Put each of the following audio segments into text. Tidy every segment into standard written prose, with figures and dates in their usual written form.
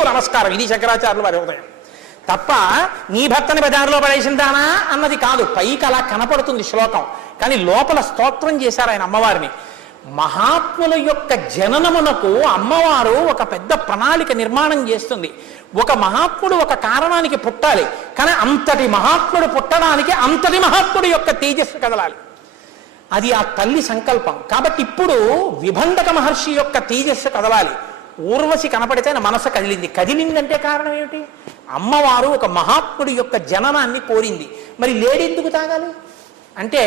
నీకు నమస్కారం, ఇది శంకరాచార్యుల వారి హృదయం. తప్ప నీ భర్తని బజారులో పడేసిందానా అన్నది కాదు. పైకి అలా కనపడుతుంది శ్లోకం, కానీ లోపల స్తోత్రం చేశారు ఆయన అమ్మవారిని. మహాత్ముల యొక్క జననమునకు అమ్మవారు ఒక పెద్ద ప్రణాళిక నిర్మాణం చేస్తుంది. ఒక మహాత్ముడు ఒక కారణానికి పుట్టాలి, కానీ అంతటి మహాత్ముడు పుట్టడానికి అంతటి మహాత్ముడు యొక్క తేజస్సు కదలాలి. అది ఆ తల్లి సంకల్పం. కాబట్టి ఇప్పుడు విభండక మహర్షి యొక్క తేజస్సు కదలాలి. ఊర్వశి కనపడితే ఆయన మనసు కదిలింది. కదిలిందంటే కారణం ఏమిటి? అమ్మవారు ఒక మహాత్ముడి యొక్క జననాన్ని కోరింది. మరి లేడీ ఎందుకు తాగాలి అంటే,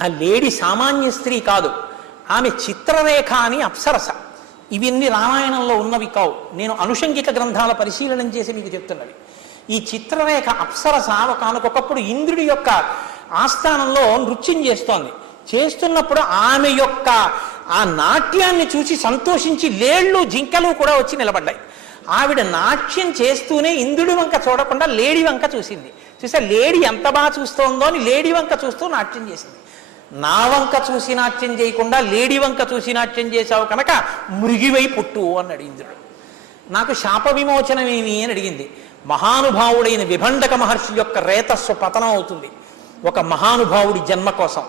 ఆ లేడీ సామాన్య స్త్రీ కాదు, ఆమె చిత్రరేఖ అని అప్సరస. ఇవన్నీ రామాయణంలో ఉన్నవి కావు, నేను అనుషంగిక గ్రంథాల పరిశీలన చేసి మీకు చెప్తున్నవి. ఈ చిత్రరేఖ అప్సరస ఒకనకొకప్పుడు ఇంద్రుడి యొక్క ఆస్థానంలో నృత్యం చేస్తోంది. చేస్తున్నప్పుడు ఆమె యొక్క ఆ నాట్యాన్ని చూసి సంతోషించి లేళ్ళు జింకలు కూడా వచ్చి నిలబడ్డాయి. ఆవిడ నాట్యం చేస్తూనే ఇంద్రుడి వంక చూడకుండా లేడీ వంక చూసింది. చూసా లేడీ ఎంత బాగా చూస్తోందో అని లేడీ వంక చూస్తూ నాట్యం చేసింది. నా వంక చూసి నాట్యం చేయకుండా లేడీ వంక చూసి నాట్యం చేశావు కనుక మృగివై పుట్టు అన్నాడు ఇంద్రుడు. నాకు శాప విమోచనమేమి అని అడిగింది. మహానుభావుడైన విభండక మహర్షి యొక్క రేతస్సు పతనం అవుతుంది ఒక మహానుభావుడి జన్మ కోసం.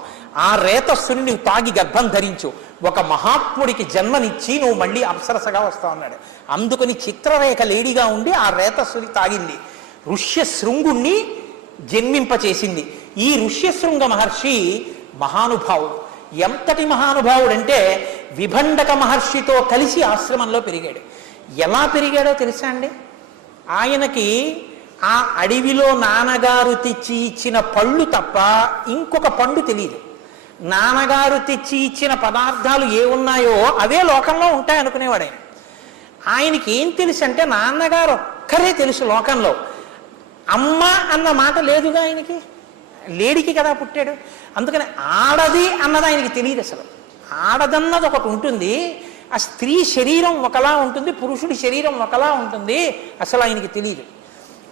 ఆ రేతస్సుని నువ్వు తాగి గర్భం ధరించు, ఒక మహాత్ముడికి జన్మనిచ్చి నువ్వు మళ్ళీ అప్సరసగా వస్తావు అన్నాడు. అందుకని చిత్రరేఖ లేడీగా ఉండి ఆ రేతస్సుని తాగింది. ఋష్యశృంగుణ్ణి జన్మింపచేసింది. ఈ ఋష్యశృంగ మహర్షి మహానుభావుడు. ఎంతటి మహానుభావుడంటే విభండక మహర్షితో కలిసి ఆశ్రమంలో పెరిగాడు. ఎలా పెరిగాడో తెలుసా అండి? ఆయనకి ఆ అడవిలో నాన్నగారు తెచ్చి ఇచ్చిన పళ్ళు తప్ప ఇంకొక పండు తెలియదు. నాన్నగారు తెచ్చి ఇచ్చిన పదార్థాలు ఏ ఉన్నాయో అవే లోకంలో ఉంటాయనుకునేవాడు ఆయన. ఆయనకి ఏం తెలుసు అంటే నాన్నగారు ఒక్కరే తెలుసు లోకంలో. అమ్మ అన్న మాట లేదుగా ఆయనకి, లేడికి కదా పుట్టాడు. అందుకని ఆడది అన్నది ఆయనకి తెలియదు. అసలు ఆడదన్నది ఒకటి ఉంటుంది, ఆ స్త్రీ శరీరం ఒకలా ఉంటుంది, పురుషుడి శరీరం ఒకలా ఉంటుంది, అసలు ఆయనకి తెలియదు.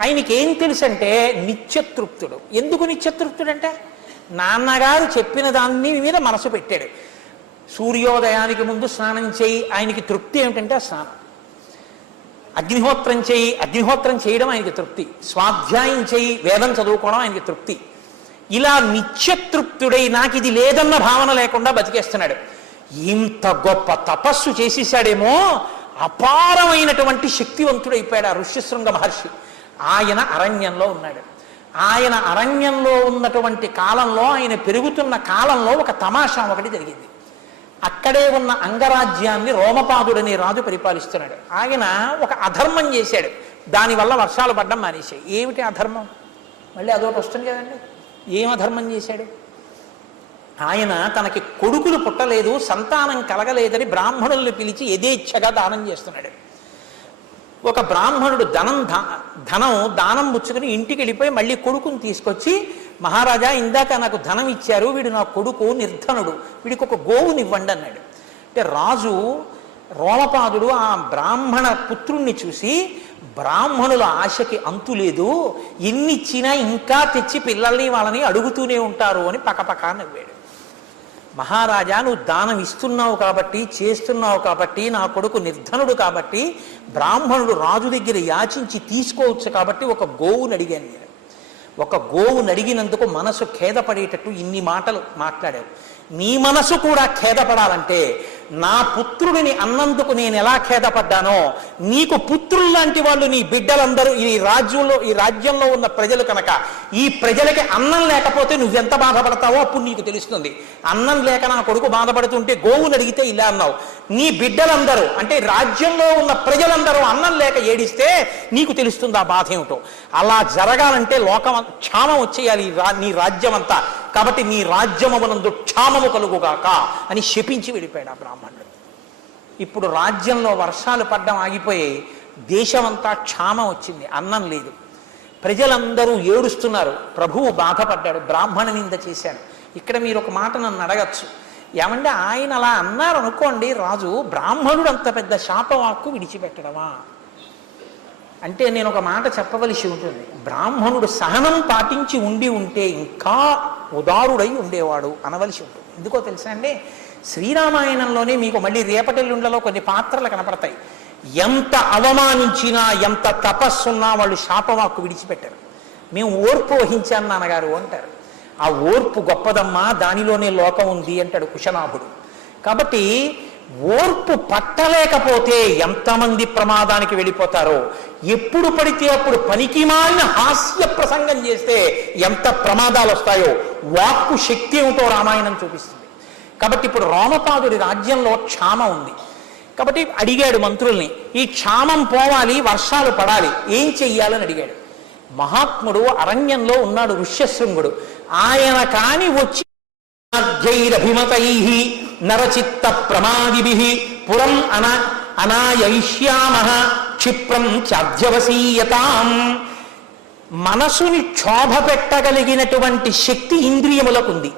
ఆయనకి ఏం తెలుసు అంటే నిత్యతృప్తుడు. ఎందుకు నిత్యతృప్తుడంటే నాన్నగారు చెప్పిన దాన్ని మీద మనసు పెట్టాడు. సూర్యోదయానికి ముందు స్నానం చేయి, ఆయనకి తృప్తి ఏమిటంటే ఆ స్నానం. అగ్నిహోత్రం చేయి, అగ్నిహోత్రం చేయడం ఆయనకి తృప్తి. స్వాధ్యాయం చేయి, వేదం చదువుకోవడం ఆయనకి తృప్తి. ఇలా నిత్యతృప్తుడై నాకు ఇది లేదన్న భావన లేకుండా బతికేస్తున్నాడు. ఇంత గొప్ప తపస్సు చేసేసాడేమో, అపారమైనటువంటి శక్తివంతుడైపోయాడు ఆ ఋష్యశృంగ మహర్షి. ఆయన అరణ్యంలో ఉన్నాడు. ఆయన అరణ్యంలో ఉన్నటువంటి కాలంలో, ఆయన పెరుగుతున్న కాలంలో ఒక తమాషా ఒకటి జరిగింది. అక్కడే ఉన్న అంగరాజ్యాన్ని రోమపాదుడనే రాజు పరిపాలిస్తున్నాడు. ఆయన ఒక అధర్మం చేశాడు, దానివల్ల వర్షాలు పడ్డం మానేశాయి. ఏమిటి అధర్మం? మళ్ళీ అదొకటి వస్తుంది కదండి. ఏం అధర్మం చేశాడు? ఆయన తనకి కొడుకులు పుట్టలేదు, సంతానం కలగలేదని బ్రాహ్మణుల్ని పిలిచి యథేచ్ఛగా దానం చేస్తున్నాడు. ఒక బ్రాహ్మణుడు ధనం దానం పుచ్చుకుని ఇంటికి వెళ్ళిపోయి మళ్ళీ కొడుకుని తీసుకొచ్చి, మహారాజా ఇందాక నాకు ధనం ఇచ్చారు, వీడు నా కొడుకు నిర్ధనుడు, వీడికి ఒక గోవుని ఇవ్వండి అన్నాడు. అంటే రాజు రోమపాదుడు ఆ బ్రాహ్మణ పుత్రుణ్ణి చూసి, బ్రాహ్మణుల ఆశకి అంతు లేదు, ఎన్నిచ్చినా ఇంకా తెచ్చి పిల్లల్ని వాళ్ళని అడుగుతూనే ఉంటారు అని పకపకా నవ్వాడు. మహారాజా నువ్వు దానం ఇస్తున్నావు కాబట్టి, చేస్తున్నావు కాబట్టి, నా కొడుకు నిర్ధనుడు కాబట్టి, బ్రాహ్మణుడు రాజు దగ్గర యాచించి తీసుకోవచ్చు కాబట్టి ఒక గోవుని అడిగాను నేను. ఒక గోవుని అడిగినందుకు మనసు ఖేదపడేటట్టు ఇన్ని మాటలు మాట్లాడావు. నీ మనసు కూడా ఖేదపడాలంటే నా పుత్రుడిని అన్నందుకు నేను ఎలా ఖేదపడ్డానో, నీకు పుత్రుల్లాంటి వాళ్ళు నీ బిడ్డలందరూ ఈ రాజ్యంలో ఉన్న ప్రజలు కనుక, ఈ ప్రజలకి అన్నం లేకపోతే నువ్వెంత బాధపడతావో అప్పుడు నీకు తెలుస్తుంది. అన్నం లేక నా కొడుకు బాధపడుతుంటే గోవుని అడిగితే ఇలా అన్నావు. నీ బిడ్డలందరూ అంటే రాజ్యంలో ఉన్న ప్రజలందరూ అన్నం లేక ఏడిస్తే నీకు తెలుస్తుంది ఆ బాధ ఏమిటో. అలా జరగాలంటే లోకం క్షామం వచ్చేయాలి నీ రాజ్యం అంతా. కాబట్టి నీ రాజ్యమునందు క్షామము కలుగుగాక అని శపించి వెళ్ళిపోయాడు ఆ బ్రాహ్మణుడు. ఇప్పుడు రాజ్యంలో వర్షాలు పడ్డం ఆగిపోయాయి, దేశమంతా క్షామం వచ్చింది, అన్నం లేదు, ప్రజలందరూ ఏడుస్తున్నారు. ప్రభువు బాధపడ్డాడు, బ్రాహ్మణ నింద చేశాడు. ఇక్కడ మీరు ఒక మాట నన్ను అడగచ్చు, ఏమంటే ఆయన అలా అన్నారు అనుకోండి రాజు, బ్రాహ్మణుడు అంత పెద్ద శాపవాక్కు విడిచిపెట్టడమా అంటే నేను ఒక మాట చెప్పవలసి ఉంటుంది. బ్రాహ్మణుడు సహనం పాటించి ఉంటే ఇంకా ఉదారుడై ఉండేవాడు అనవలసి ఉంటుంది. ఎందుకో తెలుసా అండి, శ్రీరామాయణంలోనే మీకు మళ్ళీ రేపటెల్లుండలో కొన్ని పాత్రలు కనపడతాయి. ఎంత అవమానించినా ఎంత తపస్సున్నా వాళ్ళు శాపవాక్కు విడిచిపెట్టారు. మేము ఓర్పు వహించాను నాన్నగారు అంటారు. ఆ ఓర్పు గొప్పదమ్మా, దానిలోనే లోకం ఉంది అంటాడు కుశనాభుడు. కాబట్టి ఓర్పు పట్టలేకపోతే ఎంతమంది ప్రమాదానికి వెళ్ళిపోతారో, ఎప్పుడు పడితే అప్పుడు పనికిమాలిన హాస్య ప్రసంగం చేస్తే ఎంత ప్రమాదాలు వస్తాయో వాక్కు శక్తి ఏమిటో రామాయణం చూపిస్తుంది. కాబట్టి ఇప్పుడు రామపాదుడి రాజ్యంలో క్షామం ఉంది. కాబట్టి అడిగాడు మంత్రుల్ని, ఈ క్షామం పోవాలి, వర్షాలు పడాలి, ఏం చెయ్యాలని అడిగాడు. మహాత్ముడు అరణ్యంలో ఉన్నాడు ఋష్యశృంగుడు. ఆయన కాని వచ్చి అధ్యైరభిమతైః నరచిత్త ప్రమాదిభిః పురం అనాయయిష్యామః క్షిప్రం చాధ్యవసీయతాం. మనసుని క్షోభ పెట్టగలిగినటువంటి శక్తి ఇంద్రియములకుంది.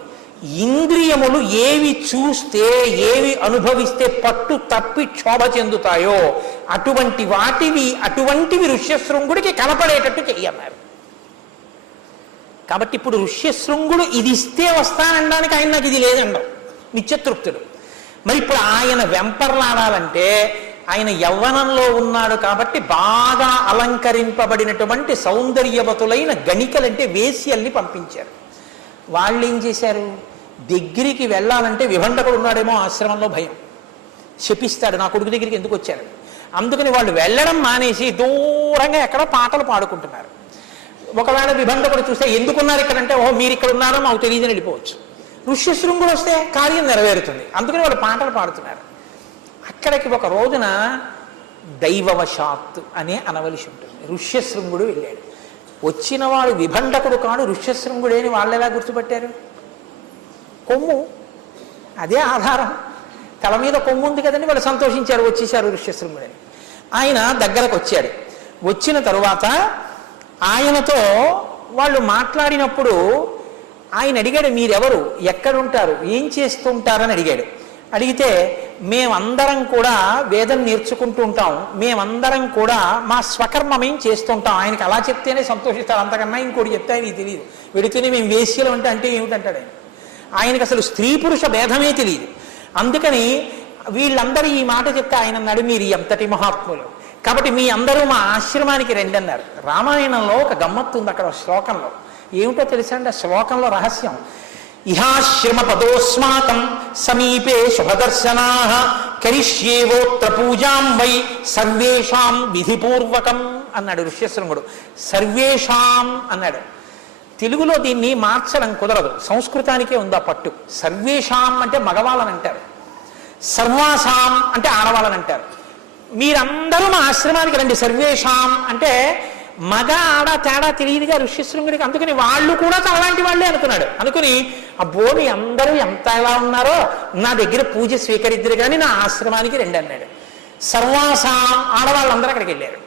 ఇంద్రియములు ఏవి చూస్తే, ఏవి అనుభవిస్తే పట్టు తప్పి క్షోభ చెందుతాయో అటువంటివి ఋష్యశృంగుడికి కనపడేటట్టు చెయ్యన్నారు. కాబట్టి ఇప్పుడు ఋష్యశృంగుడు ఇది ఇస్తే వస్తానడానికి ఆయన నాకు ఇది లేదండవు, నిత్యతృప్తుడు. మరి ఇప్పుడు ఆయన వెంపర్లాడాలంటే ఆయన యవ్వనంలో ఉన్నాడు కాబట్టి బాగా అలంకరింపబడినటువంటి సౌందర్యవతులైన గణికలంటే వేశ్యల్ని పంపించారు. వాళ్ళు ఏం చేశారు, దగ్గరికి వెళ్ళాలంటే విభండకుడు ఉన్నాడేమో ఆశ్రమంలో భయం, శపిస్తాడు నా కొడుకు దగ్గరికి ఎందుకు వచ్చారు. అందుకని వాళ్ళు వెళ్ళడం మానేసి దూరంగా ఎక్కడో పాటలు పాడుకుంటున్నారు. ఒకవేళ విభండకుడు చూస్తే ఎందుకున్నారు ఇక్కడంటే, ఓహో మీరు ఇక్కడ ఉన్నారో మాకు తెలియదని వెళ్ళిపోవచ్చు. ఋష్యశృంగుడు వస్తే కార్యం నెరవేరుతుంది, అందుకని వాళ్ళు పాటలు పాడుతున్నారు. అక్కడికి ఒక రోజున దైవవశాత్తు అనే అనవలసి ఉంటుంది. ఋష్యశృంగుడు వెళ్ళాడు. వచ్చిన వాడు విభండకుడు కాడు, ఋష్యశృంగుడే అని వాళ్ళు ఎలా గుర్తుపట్టారు? కొమ్ము, అదే ఆధారం. తల మీద కొమ్ము ఉంది కదండి, వాళ్ళు సంతోషించారు, వచ్చేసారు ఋష్యశృంగుడని. ఆయన దగ్గరకు వచ్చాడు. వచ్చిన తరువాత ఆయనతో వాళ్ళు మాట్లాడినప్పుడు ఆయన అడిగాడు, మీరెవరు, ఎక్కడుంటారు, ఏం చేస్తుంటారని అడిగాడు. అడిగితే మేమందరం కూడా వేదం నేర్చుకుంటూ ఉంటాం, మేమందరం కూడా మా స్వకర్మమేం చేస్తుంటాం. ఆయనకి అలా చెప్తేనే సంతోషిస్తాడు, అంతకన్నా ఇంకోటి చెప్తే ఆయనకి తెలియదు. వెడితేనే మేము వేశ్యలు అంటే ఏమిటంటాడు ఆయన. ఆయనకు అసలు స్త్రీ పురుష భేదమే తెలియదు. అందుకని వీళ్ళందరూ ఈ మాట చెప్తే ఆయన అన్నాడు, మీరు ఎంతటి మహాత్ములు, కాబట్టి మీ అందరూ మా ఆశ్రమానికి రండి అన్నారు. రామాయణంలో ఒక గమ్మత్తు ఉంది అక్కడ శ్లోకంలో. ఏమిటో తెలుసా అండి ఆ శ్లోకంలో రహస్యం? ఇహాశ్రమ పదోస్మాకం సమీపే శుభదర్శనాః కరిష్యేవోత్ర పూజాం వై సర్వేషాం విధిపూర్వకం అన్నాడు ఋష్యశృంగుడు. సర్వేషాం అన్నాడు. తెలుగులో దీన్ని మార్చడం కుదరదు, సంస్కృతానికే ఉందా పట్టు. సర్వేషాం అంటే మగవాళ్ళని అంటారు, సర్వాసాం అంటే ఆడవాళ్ళని అంటారు. మీరందరూ మా ఆశ్రమానికి రండి. సర్వేషాం అంటే మగ ఆడ తేడా తెలియదుగా ఋష్యశృంగుడికి. అందుకని వాళ్ళు కూడా తనలాంటి వాళ్ళే అనుకున్నాడు. అనుకుని అబ్బో మీ అందరూ ఎంత ఎలా ఉన్నారో, నా దగ్గర పూజ స్వీకరిద్దరు కానీ నా ఆశ్రమానికి రండి అన్నాడు. సర్వాసాం ఆడవాళ్ళందరూ అక్కడికి వెళ్ళారు.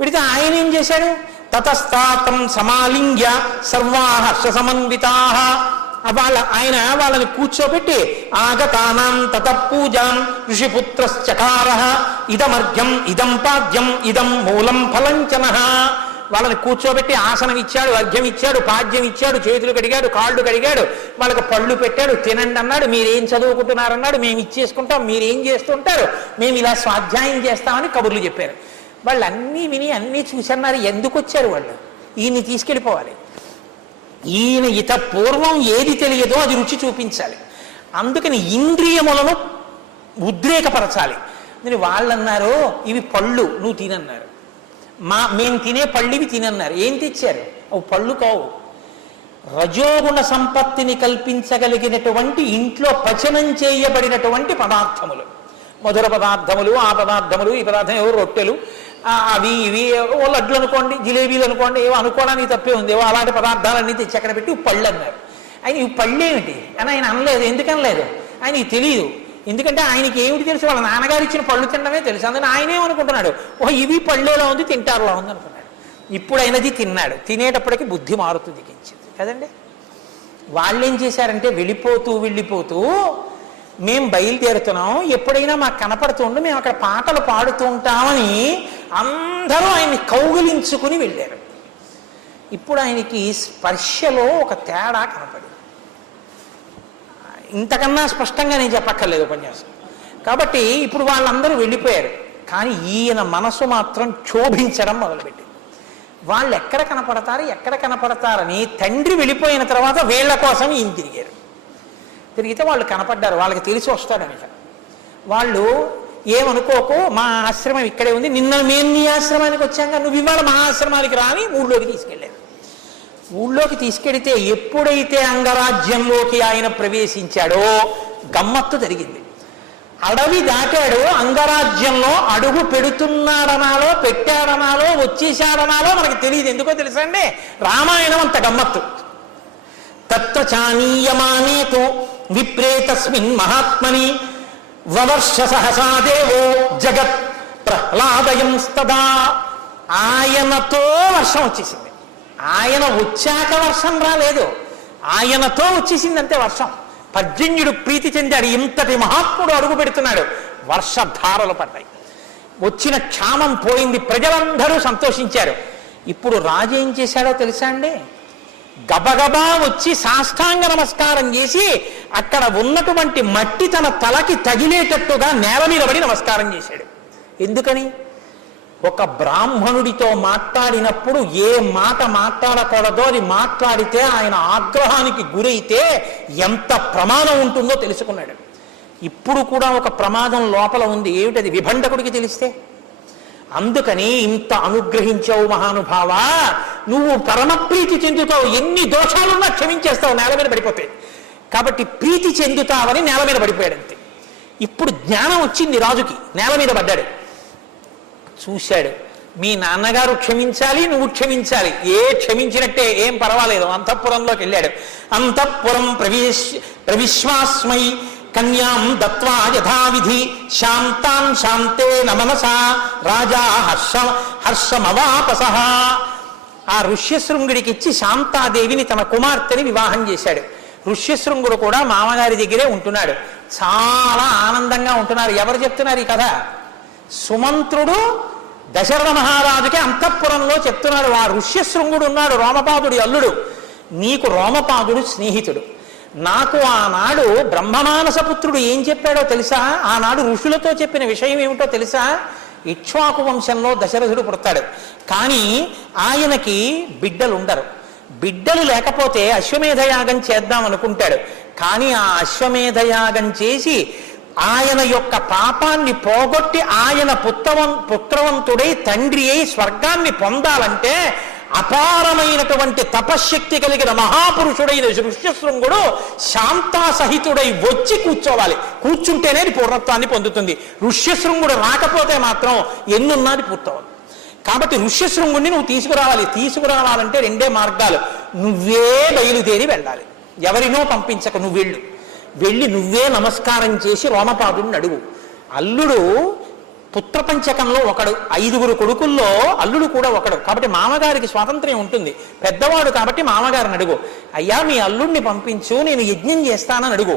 వీడితే ఆయన ఏం చేశాడు, తతస్తాతం సమాలింగ్య సర్వాః సమన్వితాః. ఆయన వాళ్ళని కూర్చోబెట్టి ఆగతానాం తత పూజాం ఋషిపుత్రశ్చకారః ఇదమర్ఘ్యం ఇదం పాద్యం ఇదం మూలం ఫలంచనః. వాళ్ళని కూర్చోబెట్టి ఆసనం ఇచ్చాడు, అర్ఘ్యం ఇచ్చాడు, పాద్యం ఇచ్చాడు, చేతులు కడిగాడు, కాళ్ళు కడిగాడు, వాళ్ళకి పళ్ళు పెట్టాడు, తినండి అన్నాడు. మీరేం చదువుకుంటున్నారన్నాడు, మేము ఇచ్చేసుకుంటాం, మీరేం చేస్తుంటారు, మేము ఇలా స్వాధ్యాయం చేస్తామని కబుర్లు చెప్పారు. వాళ్ళు అన్నీ విని అన్నీ చూసన్నారు. ఎందుకు వచ్చారు వాళ్ళు, ఈయన్ని తీసుకెళ్ళిపోవాలి, ఈయన ఇత పూర్వం ఏది తెలియదో అది రుచి చూపించాలి. అందుకని ఇంద్రియములను ఉద్రేకపరచాలి. వాళ్ళు అన్నారు, ఇవి పళ్ళు నువ్వు తినన్నారు, మేము తినే పళ్ళు ఇవి తినన్నారు. ఏం తెచ్చారు, అవి పళ్ళు కావు, రజోగుణ సంపత్తిని కల్పించగలిగినటువంటి ఇంట్లో పచనం చేయబడినటువంటి పదార్థములు, మధుర పదార్థములు, ఆ పదార్థములు, ఈ పదార్థం, ఏవో రొట్టెలు, అవి ఇవి, ఓ లడ్లు అనుకోండి, జిలేబీలు అనుకోండి, ఏవో అనుకోవడానికి తప్పే ఉంది, ఏవో అలాంటి పదార్థాలన్నీ తెచ్చి అక్కడ పెట్టి పళ్ళు అన్నారు. ఆయన ఇవి పళ్ళు ఏమిటి అని ఆయన అనలేదు. ఎందుకనలేదు, ఆయనకి తెలియదు. ఎందుకంటే ఆయనకి ఏమిటి తెలుసు, వాళ్ళ నాన్నగారు ఇచ్చిన పళ్ళు తినడమే తెలుసు. అందుకని ఆయనేమనుకుంటున్నాడు, ఓ ఇవి పళ్ళేలా ఉంది, తింటారులా ఉంది అనుకున్నాడు. ఇప్పుడు ఆయనది తిన్నాడు. తినేటప్పటికి బుద్ధి మారుతుంది దిగించింది కదండి. వాళ్ళేం చేశారంటే వెళ్ళిపోతూ మేము బయలుదేరుతున్నాం, ఎప్పుడైనా మాకు కనపడుతుండు, మేము అక్కడ పాటలు పాడుతూ ఉంటామని అందరూ ఆయన్ని కౌగిలించుకుని వెళ్ళారు. ఇప్పుడు ఆయనకి స్పర్శలో ఒక తేడా కనపడింది. ఇంతకన్నా స్పష్టంగా నేను చెప్పక్కర్లేదు ఉపన్యాసం. కాబట్టి ఇప్పుడు వాళ్ళందరూ వెళ్ళిపోయారు. కానీ ఈయన మనసు మాత్రం క్షోభించడం మొదలుపెట్టింది. వాళ్ళు ఎక్కడ కనపడతారని తండ్రి వెళ్ళిపోయిన తర్వాత వీళ్ళ కోసం ఈయన తిరిగితే వాళ్ళు కనపడ్డారు. వాళ్ళకి తెలిసి వస్తాడని వాళ్ళు ఏమనుకోకు, మా ఆశ్రమం ఇక్కడే ఉంది, నిన్న మేము నీ ఆశ్రమానికి వచ్చాక నువ్వు ఇవాళ మా ఆశ్రమానికి రాని ఊళ్ళోకి తీసుకెళ్ళారు. ఊళ్ళోకి తీసుకెడితే ఎప్పుడైతే అంగరాజ్యంలోకి ఆయన ప్రవేశించాడో గమ్మత్తు జరిగింది. అడవి దాటాడు, అంగరాజ్యంలో అడుగు పెడుతున్నాడనాలో పెట్టాడనాలో వచ్చేశాడనాలో మనకి తెలియదు. ఎందుకో తెలుసా అండి, రామాయణం అంత గమ్మత్తు. తత్ర చానీయమానేతో విప్రేతస్మిన్ మహాత్మని వవర్ష సహసాదేవో జగత్ ప్రహ్లాదయంస్తదా. ఆయనతో వర్షం వచ్చేసింది. ఆయన వచ్చాక వర్షం రాలేదు, ఆయనతో వచ్చేసింది అంతే వర్షం. పర్జన్యుడు ప్రీతి చెందాడు, ఇంతటి మహాత్ముడు అడుగు పెడుతున్నాడు, వర్షధారలు పడ్డాయి, వచ్చిన క్షామం పోయింది, ప్రజలందరూ సంతోషించారు. ఇప్పుడు రాజు ఏం చేశాడో తెలుసా అండి, గబగబా వచ్చి సాష్టాంగ నమస్కారం చేసి అక్కడ ఉన్నటువంటి మట్టి తన తలకి తగిలేటట్టుగా నేల మీద పడి నమస్కారం చేశాడు. ఎందుకని? ఒక బ్రాహ్మణుడితో మాట్లాడినప్పుడు ఏ మాట మాట్లాడకూడదో అది మాట్లాడితే ఆయన ఆగ్రహానికి గురైతే ఎంత ప్రమాదం ఉంటుందో తెలుసుకున్నాడు. ఇప్పుడు కూడా ఒక ప్రమాదం లోపల ఉంది. ఏమిటది? విభండకుడికి తెలిస్తే. అందుకని ఇంత అనుగ్రహించావు మహానుభావా, నువ్వు పరమప్రీతి చెందుతావు, ఎన్ని దోషాలున్నా క్షమించేస్తావు నేల మీద పడిపోతే. కాబట్టి ప్రీతి చెందుతావని నేల మీద పడిపోయాడు అంతే. ఇప్పుడు జ్ఞానం వచ్చింది రాజుకి, నేల మీద పడ్డాడు. చూశాడు, మీ నాన్నగారు క్షమించాలి, నువ్వు క్షమించాలి, క్షమించినట్టే, ఏం పర్వాలేదు. అంతఃపురంలోకి వెళ్ళాడు. అంతఃపురం ప్రవిశ్వాస్మై కన్యాం దత్వా యథావిధి శాంతాం శాంతే నమనసా రాజా హర్షమవాపసః. ఆ ఋష్యశృంగుడికి ఇచ్చి శాంతాదేవిని తన కుమార్తెని వివాహం చేశాడు. ఋష్యశృంగుడు కూడా మామగారి దగ్గరే ఉంటున్నాడు. చాలా ఆనందంగా ఉంటున్నారు. ఎవరు చెప్తున్నారు ఈ కథ? సుమంత్రుడు దశరథ మహారాజుకి అంతఃపురంలో చెప్తున్నాడు. ఆ ఋష్యశృంగుడు ఉన్నాడు, రోమపాదుడి అల్లుడు. నీకు రోమపాదుడు స్నేహితుడు. నాకు ఆనాడు బ్రహ్మమానసపుత్రుడు ఏం చెప్పాడో తెలుసా? ఆనాడు ఋషులతో చెప్పిన విషయం ఏమిటో తెలుసా? ఇక్ష్వాకు వంశంలో దశరథుడు పుడతాడు, కానీ ఆయనకి బిడ్డలు ఉండరు. బిడ్డలు లేకపోతే అశ్వమేధయాగం చేద్దాం అనుకుంటాడు. కానీ ఆ అశ్వమేధయాగం చేసి ఆయన యొక్క పాపాన్ని పోగొట్టి ఆయన పుత్రవంతుడై తండ్రి అయి స్వర్గాన్ని పొందాలంటే అపారమైనటువంటి తపశ్శక్తి కలిగిన మహాపురుషుడైన ఋష్యశృంగుడు శాంతాసహితుడై వచ్చి కూర్చోవాలి. కూర్చుంటేనే పూర్ణత్వాన్ని పొందుతుంది. ఋష్యశృంగుడు రాకపోతే మాత్రం ఎన్నున్నది పూర్తవాలి. కాబట్టి ఋష్యశృంగుడిని నువ్వు తీసుకురావాలి. తీసుకురావాలంటే రెండే మార్గాలు. నువ్వే బయలుదేరి వెళ్ళాలి, ఎవరినో పంపించక. నువ్వు వెళ్ళి నువ్వే నమస్కారం చేసి రోమపాదుడిని అడుగు. అల్లుడు పుత్రపంచకంలో ఒకడు, 5 కొడుకుల్లో అల్లుడు కూడా ఒకడు. కాబట్టి మామగారికి స్వాతంత్ర్యం ఉంటుంది, పెద్దవాడు కాబట్టి మామగారిని అడుగు. అయ్యా మీ అల్లుడిని పంపించు, నేను యజ్ఞం చేస్తానని అడుగు.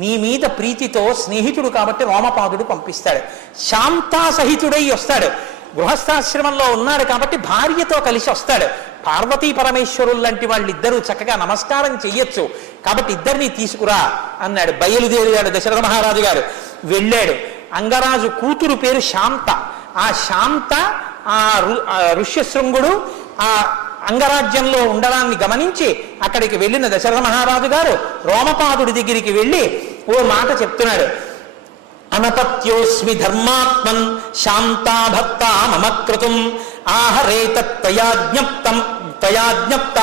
నీ మీద ప్రీతితో స్నేహితుడు కాబట్టి రోమపాదుడు పంపిస్తాడు. శాంతాసహితుడై వస్తాడు. గృహస్థాశ్రమంలో ఉన్నాడు కాబట్టి భార్యతో కలిసి వస్తాడు. పార్వతీ పరమేశ్వరులు లాంటి వాళ్ళిద్దరూ చక్కగా నమస్కారం చెయ్యొచ్చు, కాబట్టి ఇద్దరిని తీసుకురా అన్నాడు. బయలుదేరాడు దశరథ మహారాజు గారు. వెళ్ళాడు. అంగరాజు కూతురు పేరు శాంత. ఆ శాంత ఆ ఋష్యశృంగుడు ఆ అంగరాజ్యంలో ఉండడాన్ని గమనించి అక్కడికి వెళ్ళిన దశరథ మహారాజు గారు రోమపాదుడి దగ్గరికి వెళ్ళి ఓ మాట చెప్తున్నాడు. అనపత్యోస్మి ధర్మాత్మన్ శాంతా భక్త మమకృతం ఆహరేత తయాజ్ఞప్త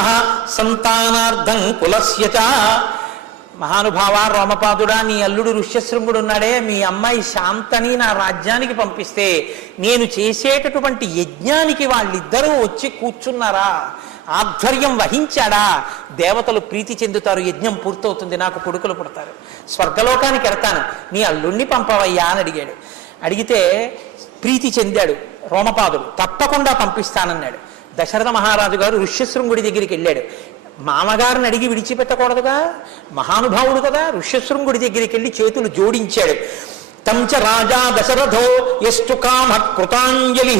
సంతానార్థం కులస్య చ. మహానుభావ రోమపాదుడా, నీ అల్లుడు ఋష్యశృంగుడు ఉన్నాడే, మీ అమ్మాయి శాంతని నా రాజ్యానికి పంపిస్తే నేను చేసేటటువంటి యజ్ఞానికి వాళ్ళిద్దరూ వచ్చి కూర్చున్నారా, ఆధ్వర్యం వహించాడా, దేవతలు ప్రీతి చెందుతారు, యజ్ఞం పూర్తవుతుంది, నాకు కొడుకులు పుడతారు, స్వర్గలోకానికి వెళ్తాను, నీ అల్లుణ్ణి పంపవయ్యా అని అడిగాడు. అడిగితే ప్రీతి చెందాడు రోమపాదుడు. తప్పకుండా పంపిస్తానన్నాడు. దశరథ మహారాజు గారు ఋష్యశృంగుడి దగ్గరికి వెళ్ళాడు. మామగారిని అడిగి విడిచిపెట్టకూడదుగా, మహానుభావుడు కదా. ఋష్యశృంగుడి దగ్గరికి వెళ్ళి చేతులు జోడించాడు. తంచ రాజా దశరథో ఎస్టు కామ కృతాంజలి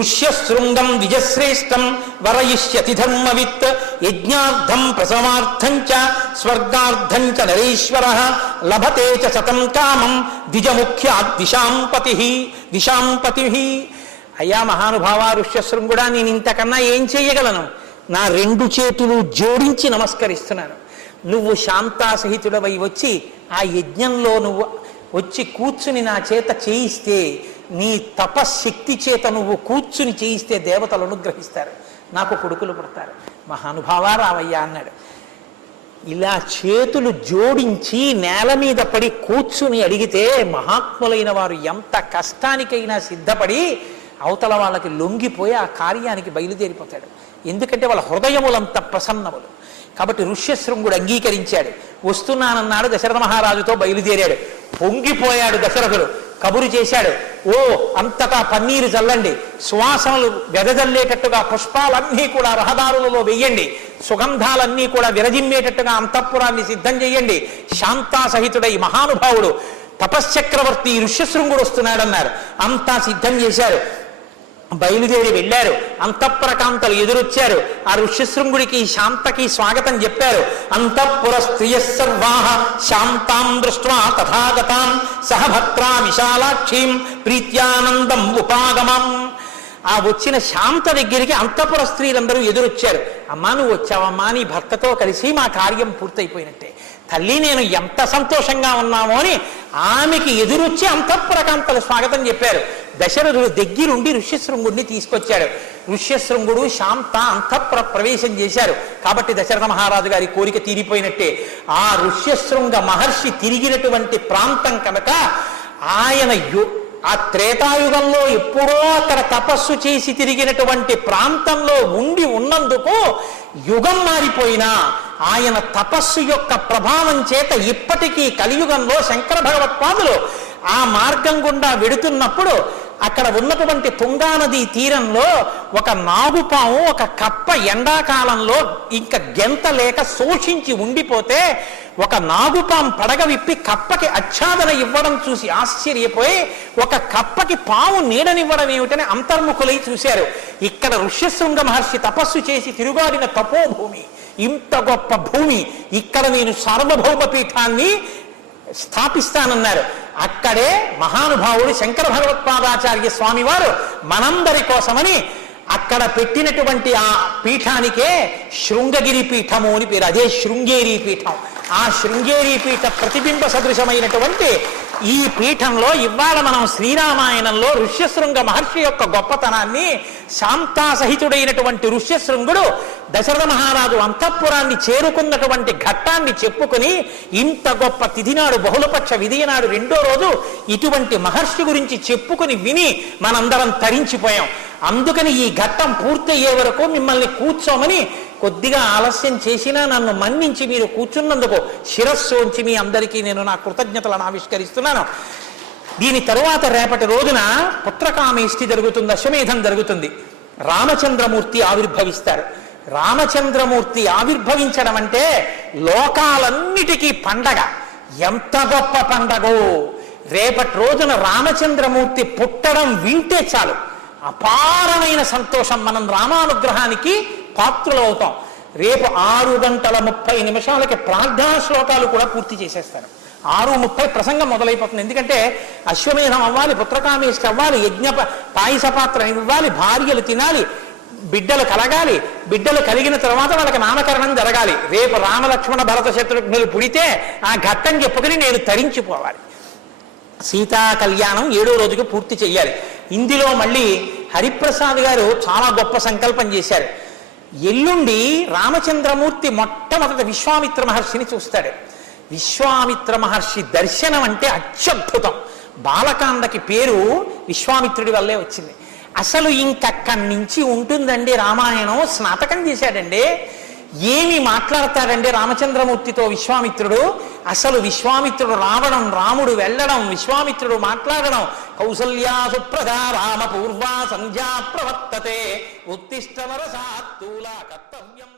ఋష్యశృంగం ద్విజశ్రేష్టం వరయిష్యతి ధర్మవిత్ యజ్ఞార్థం ప్రసవార్థం చ స్వర్గార్థం చ నరేశ్వర లభతే చ సతం కామం ద్విజముఖ్య దిశాంపతి. అయ్యా మహానుభావ ఋష్యశృంగుడా, నేను ఇంతకన్నా ఏం చేయగలను? నా 2 చేతులు జోడించి నమస్కరిస్తున్నాను. నువ్వు శాంతాసహితుడవై వచ్చి ఆ యజ్ఞంలో నువ్వు వచ్చి కూర్చుని నా చేత చేయిస్తే, నీ తపశ్శక్తి చేత నువ్వు కూర్చుని చేయిస్తే దేవతలు అనుగ్రహిస్తారు, నాకు కొడుకులు పుడతారు. మహానుభావా రావయ్యా అన్నాడు. ఇలా చేతులు జోడించి నేల మీద పడి కూర్చుని అడిగితే మహాత్ములైన వారు ఎంత కష్టానికైనా సిద్ధపడి అవతల వాళ్ళకి లొంగిపోయి ఆ కార్యానికి బయలుదేరిపోతాడు. ఎందుకంటే వాళ్ళ హృదయములంత ప్రసన్నములు. కాబట్టి ఋష్యశృంగుడు అంగీకరించాడు. వస్తున్నానన్నాడు. దశరథ మహారాజుతో బయలుదేరాడు. పొంగిపోయాడు దశరథుడు. కబురు చేశాడు, ఓ అంతటా పన్నీరు చల్లండి, సువాసనలు వెదజల్లేటట్టుగా పుష్పాలన్నీ కూడా రహదారులలో వెయ్యండి, సుగంధాలన్నీ కూడా విరజిమ్మేటట్టుగా అంతఃపురాన్ని సిద్ధం చేయండి. శాంతాసహితుడై మహానుభావుడు తపశ్చక్రవర్తి ఋష్యశృంగుడు వస్తున్నాడన్నారు. అంతా సిద్ధం చేశారు. బయలుదేరి వెళ్ళారు. అంతఃపురకాంతలు ఎదురొచ్చారు. ఆ ఋష్యశృంగుడికి శాంతకి స్వాగతం చెప్పారు. అంతఃపుర స్త్రియ సర్వాః శాంతాం దృష్ట్వా తథాగతాం సహ భద్రా విశాలాక్షీం ప్రీత్యానందం ఉపాగమం. ఆ వచ్చిన శాంత దగ్గరికి అంతఃపుర స్త్రీలందరూ ఎదురొచ్చారు. అమ్మా, నువ్వు వచ్చావమ్మా, నీ భర్తతో కలిసి మా కార్యం పూర్తయిపోయినట్టే. తల్లి, నేను ఎంత సంతోషంగా ఉన్నామో అని ఆమెకి ఎదురొచ్చి అంతఃపురకాంతలు స్వాగతం చెప్పారు. దశరథుడు దగ్గరుండి ఋష్యశృంగుడిని తీసుకొచ్చాడు. ఋష్యశృంగుడు శాంత అంతఃపుర ప్రవేశం చేశారు. కాబట్టి దశరథ మహారాజు గారి కోరిక తీరిపోయినట్టే. ఆ ఋష్యశృంగ మహర్షి తిరిగినటువంటి ప్రాంతం కనుక ఆయన ఆ త్రేతాయుగంలో ఎప్పుడో అక్కడ తపస్సు చేసి తిరిగినటువంటి ప్రాంతంలో ఉండి ఉన్నందుకు యుగం మారిపోయినా ఆయన తపస్సు యొక్క ప్రభావం చేత ఇప్పటికీ కలియుగంలో శంకర భగవత్పాదులు ఆ మార్గం గుండా వెడుతున్నప్పుడు అక్కడ ఉన్నటువంటి తుంగానది తీరంలో ఒక నాగుపాము, ఒక కప్ప ఎండాకాలంలో ఇంకా గెంత లేక శోషించి ఉండిపోతే ఒక నాగుపాం పడగ విప్పి కప్పకి ఆచ్ఛాదన ఇవ్వడం చూసి ఆశ్చర్యపోయి ఒక కప్పకి పాము నీడనివ్వడం ఏమిటని అంతర్ముఖులై చూశారు. ఇక్కడ ఋష్యశృంగ మహర్షి తపస్సు చేసి తిరుగాడిన తపోభూమి, ఇంత గొప్ప భూమి, ఇక్కడ నేను సార్వభౌమ పీఠాన్ని స్థాపిస్తానన్నారు. అక్కడే మహానుభావుడు శంకర భగవత్పాదాచార్య స్వామి వారు మనందరి కోసమని అక్కడ పెట్టినటువంటి ఆ పీఠానికే శృంగగిరి పీఠము అని పేరు. అదే శృంగేరి పీఠం. ఆ శృంగేరి పీఠ ప్రతిబింబ సదృశమైనటువంటి ఈ పీఠంలో ఇవాళ మనం శ్రీరామాయణంలో ఋష్యశృంగ మహర్షి యొక్క గొప్పతనాన్ని, శాంతాసహితుడైనటువంటి ఋష్యశృంగుడు దశరథ మహారాజు అంతఃపురాన్ని చేరుకున్నటువంటి ఘట్టాన్ని చెప్పుకుని, ఇంత గొప్ప తిథినాడు బహుళపక్ష విధినాడు 2వ రోజు ఇటువంటి మహర్షి గురించి చెప్పుకుని విని మనందరం తరించిపోయాం. అందుకని ఈ ఘట్టం పూర్తయ్యే వరకు మిమ్మల్ని కూర్చోమని కొద్దిగా ఆలస్యం చేసినా నన్ను మన్నించి మీరు కూర్చున్నందుకు శిరస్సు ఉంచి మీ అందరికీ నేను నా కృతజ్ఞతలను ఆవిష్కరిస్తున్నాను. దీని తరువాత రేపటి రోజున పుత్రకామేష్టి జరుగుతుంది, అశ్వమేధం జరుగుతుంది. రామచంద్రమూర్తి ఆవిర్భవిస్తారు. రామచంద్రమూర్తి ఆవిర్భవించడం అంటే లోకాలన్నిటికీ పండగ. ఎంత గొప్ప పండగో! రేపటి రోజున రామచంద్రమూర్తి పుట్టడం వింటే చాలు అపారమైన సంతోషం. మనం రామానుగ్రహానికి పాత్రులు అవుతాం. రేపు 6:30 ప్రార్థనా శ్లోకాలు కూడా పూర్తి చేసేస్తారు. 6:30 ప్రసంగం మొదలైపోతుంది. ఎందుకంటే అశ్వమేధం అవ్వాలి, పుత్రకామేష్టి అవ్వాలి, యజ్ఞ పాయస పాత్ర ఇవ్వాలి, భార్యలు తినాలి, బిడ్డలు కలగాలి, బిడ్డలు కలిగిన తర్వాత వాళ్ళకి నామకరణం జరగాలి. రేపు రామలక్ష్మణ భరత శత్రుఘ్నులు పుడితే ఆ ఘట్టం చెప్పుకుని నేను తరించిపోవాలి. సీతా కళ్యాణం 7వ రోజుకి పూర్తి చెయ్యాలి. ఇందులో మళ్ళీ హరిప్రసాద్ గారు చాలా గొప్ప సంకల్పం చేశారు. ఎల్లుండి రామచంద్రమూర్తి మొట్టమొదట విశ్వామిత్ర మహర్షిని చూస్తాడు. విశ్వామిత్ర మహర్షి దర్శనం అంటే అత్యద్భుతం. బాలకాండకి పేరు విశ్వామిత్రుడి వల్లే వచ్చింది. అసలు ఇంకక్కడి నుంచి ఉంటుందండి రామాయణం. స్నాతకం చేశాడండి. ఏమి మాట్లాడతాడండి రామచంద్రమూర్తితో విశ్వామిత్రుడు. అసలు విశ్వామిత్రుడు రావడం, రాముడు వెళ్ళడం, విశ్వామిత్రుడు మాట్లాడడం. కౌసల్యా సుప్రజా రామ పూర్వా సంధ్యా ప్రవర్తతే ఉత్తిష్ట వరసాత్తూలా కర్తవ్యం.